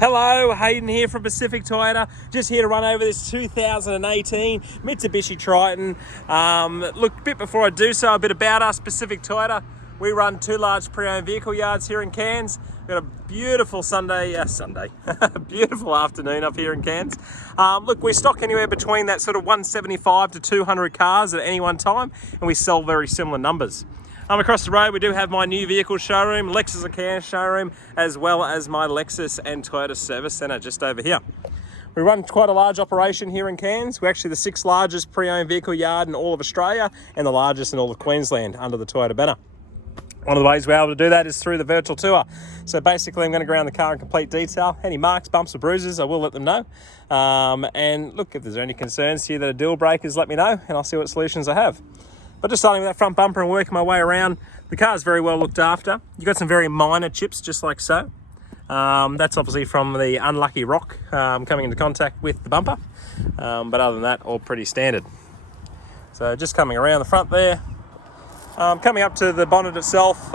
Hello, Hayden here from Pacific Toyota. Just here to run over this 2018 Mitsubishi Triton. Look, a bit before I do so, a bit about us, Pacific Toyota. We run 2 large pre-owned vehicle yards here in Cairns. We've got a beautiful beautiful afternoon up here in Cairns. Look, we stock anywhere between that sort of 175 to 200 cars at any one time, and we sell very similar numbers. Across the road, we do have my new vehicle showroom, Lexus of Cairns showroom, as well as my Lexus and Toyota service centre just over here. We run quite a large operation here in Cairns. We're actually the 6th largest pre-owned vehicle yard in all of Australia and the largest in all of Queensland under the Toyota banner. One of the ways we're able to do that is through the virtual tour. So basically, I'm going to go around the car in complete detail. Any marks, bumps or bruises, I will let them know. And look, if there's any concerns here that are deal breakers, let me know and I'll see what solutions I have. But just starting with that front bumper and working my way around, the car is very well looked after. You've got some very minor chips, just like so. That's obviously from the unlucky rock coming into contact with the bumper. But other than that, all pretty standard. So just coming around the front there. Coming up to the bonnet itself,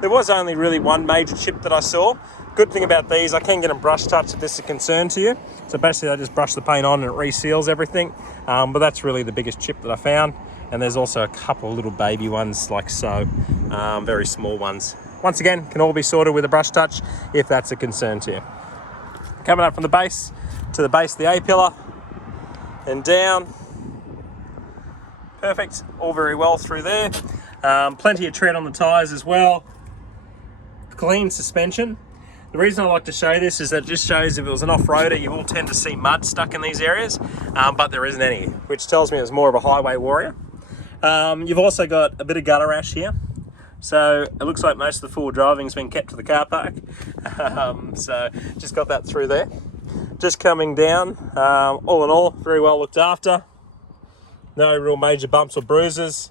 there was only really one major chip that I saw. Good thing about these, I can get them brush touched if this is a concern to you. So basically I just brush the paint on and it reseals everything. But that's really the biggest chip that I found. And there's also a couple of little baby ones like so, very small ones. Once again, can all be sorted with a brush touch if that's a concern to you. Coming up from the base to the base of the A-pillar and down. Perfect, all very well through there. Plenty of tread on the tyres as well. Clean suspension. The reason I like to show this is that it just shows if it was an off-roader, you will tend to see mud stuck in these areas, but there isn't any, which tells me it was more of a highway warrior. You've also got a bit of gutter ash here. So it looks like most of the forward driving's been kept to the car park. So just got that through there. Just coming down, all in all, very well looked after. No real major bumps or bruises.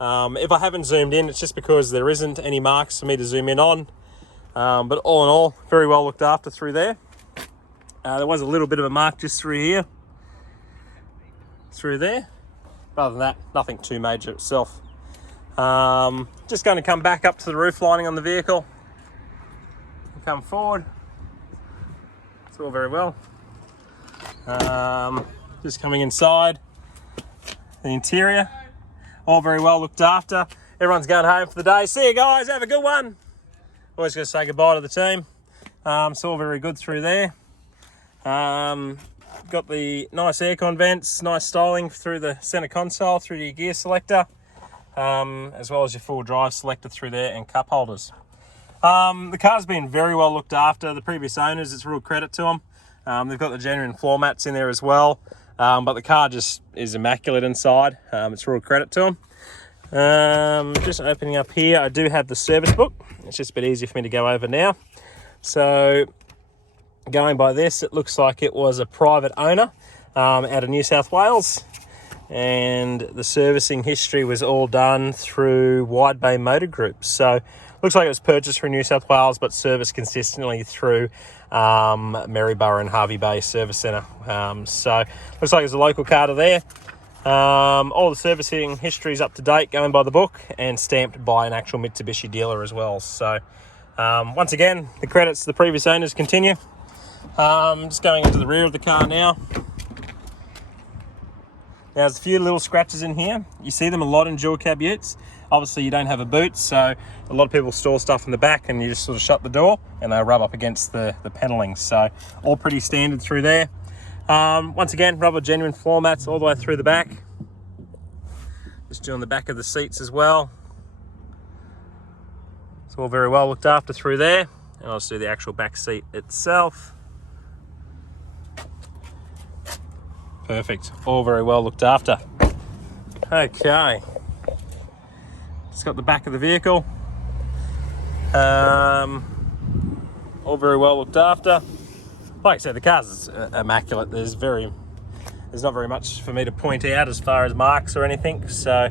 If I haven't zoomed in, it's just because there isn't any marks for me to zoom in on. But all in all, very well looked after through there. There was a little bit of a mark just through here. Through there. Other than that, nothing too major itself. Just going to come back up to the roof lining on the vehicle. Come forward. It's all very well. Just coming inside. The interior, all very well looked after. Everyone's going home for the day. See you guys, have a good one. Always going to say goodbye to the team. It's all very good through there. Got the nice aircon vents, nice styling through the center console, through your gear selector, as well as your full drive selector through there and cup holders. The car's been very well looked after. The previous owners, it's real credit to them. They've got the genuine floor mats in there as well, but the car just is immaculate inside. It's real credit to them. Just opening up here, I do have the service book. It's just a bit easier for me to go over now. So going by this, it looks like it was a private owner out of New South Wales, and the servicing history was all done through Wide Bay Motor Group. So looks like it was purchased from New South Wales but serviced consistently through Maryborough and Hervey Bay Service Centre. So looks like it's a local car to there. All the servicing history is up to date, going by the book, and stamped by an actual Mitsubishi dealer as well. So once again, the credits to the previous owners continue. Just going into the rear of the car now. Now there's a few little scratches in here. You see them a lot in dual cab utes. Obviously you don't have a boot, so a lot of people store stuff in the back and you just sort of shut the door and they rub up against the panelling. So all pretty standard through there. Once again, rubber genuine floor mats all the way through the back. Just doing the back of the seats as well. It's all very well looked after through there. And I'll just do the actual back seat itself. Perfect, all very well looked after. Okay, just got the back of the vehicle. All very well looked after. Like I said, the car's immaculate. There's not very much for me to point out as far as marks or anything. So,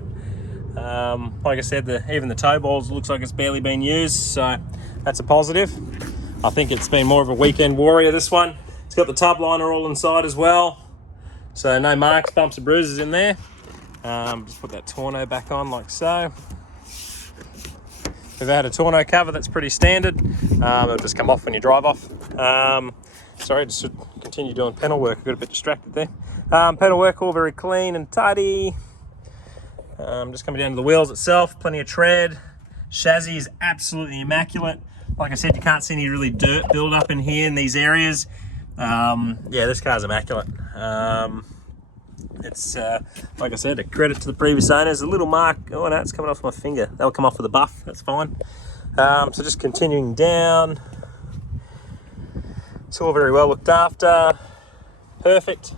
like I said, even the tow balls looks like it's barely been used. So that's a positive. I think it's been more of a weekend warrior, this one. It's got the tub liner all inside as well. So no marks, bumps and bruises in there. Just put that tonneau back on like so. We've had a tonneau cover, that's pretty standard. It'll just come off when you drive off. Sorry, just should continue doing panel work. I got a bit distracted there. Panel work all very clean and tidy. Just coming down to the wheels itself, plenty of tread. Chassis is absolutely immaculate. Like I said, you can't see any really dirt build up in here in these areas. Yeah, this car's immaculate. It's, like I said, a credit to the previous owners. A little mark, oh no, it's coming off my finger. That'll come off with a buff, that's fine. So just continuing down. It's all very well looked after. Perfect.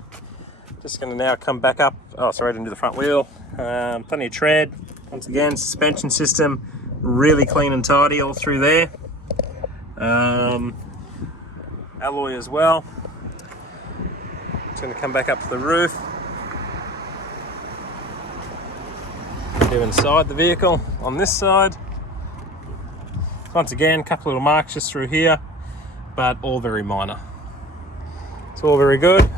Just gonna now come back up. Oh, sorry, I didn't do the front wheel. Plenty of tread. Once again, suspension system, really clean and tidy all through there. Alloy as well. Just gonna come back up to the roof. Go inside the vehicle on this side. Once again, a couple little marks just through here, but all very minor. It's all very good.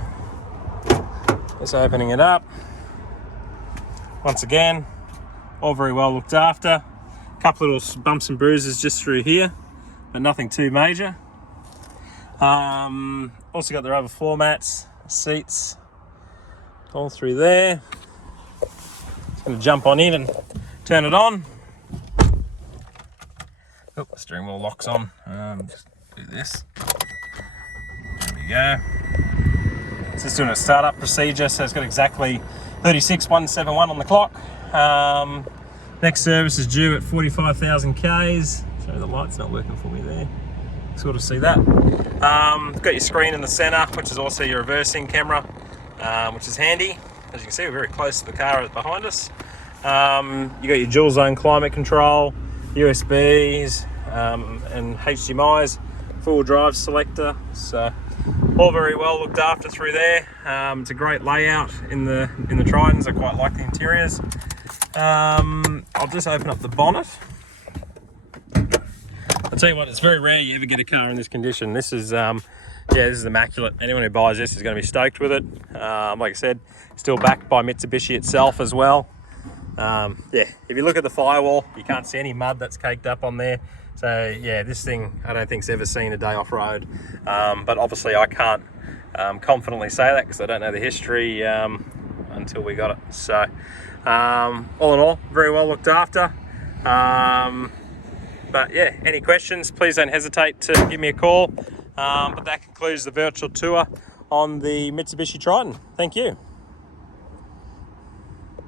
Just opening it up. Once again, all very well looked after. A couple little bumps and bruises just through here, but nothing too major. Also got the rubber floor mats, seats, all through there. Just going to jump on in and turn it on. Oh, the steering wheel locks on. Just do this. There we go. It's just doing a startup procedure, so it's got exactly 36,171 on the clock. Next service is due at 45,000 Ks. Sorry, the light's not working for me there. Sort of see that. Got your screen in the center, which is also your reversing camera, which is handy. As you can see, we're very close to the car behind us. You got your dual zone climate control, USBs, and HDMI's, full drive selector. So all very well looked after through there. It's a great layout in the Tritons. I quite like the interiors. I'll just open up the bonnet. I'll tell you what, it's very rare you ever get a car in this condition. This is, yeah, this is immaculate. Anyone who buys this is going to be stoked with it. Like I said, still backed by Mitsubishi itself as well. Yeah, if you look at the firewall, you can't see any mud that's caked up on there. So yeah, this thing I don't think's ever seen a day off road. But obviously I can't confidently say that because I don't know the history until we got it. So all in all, very well looked after. But yeah, any questions, please don't hesitate to give me a call. But that concludes the virtual tour on the Mitsubishi Triton. Thank you.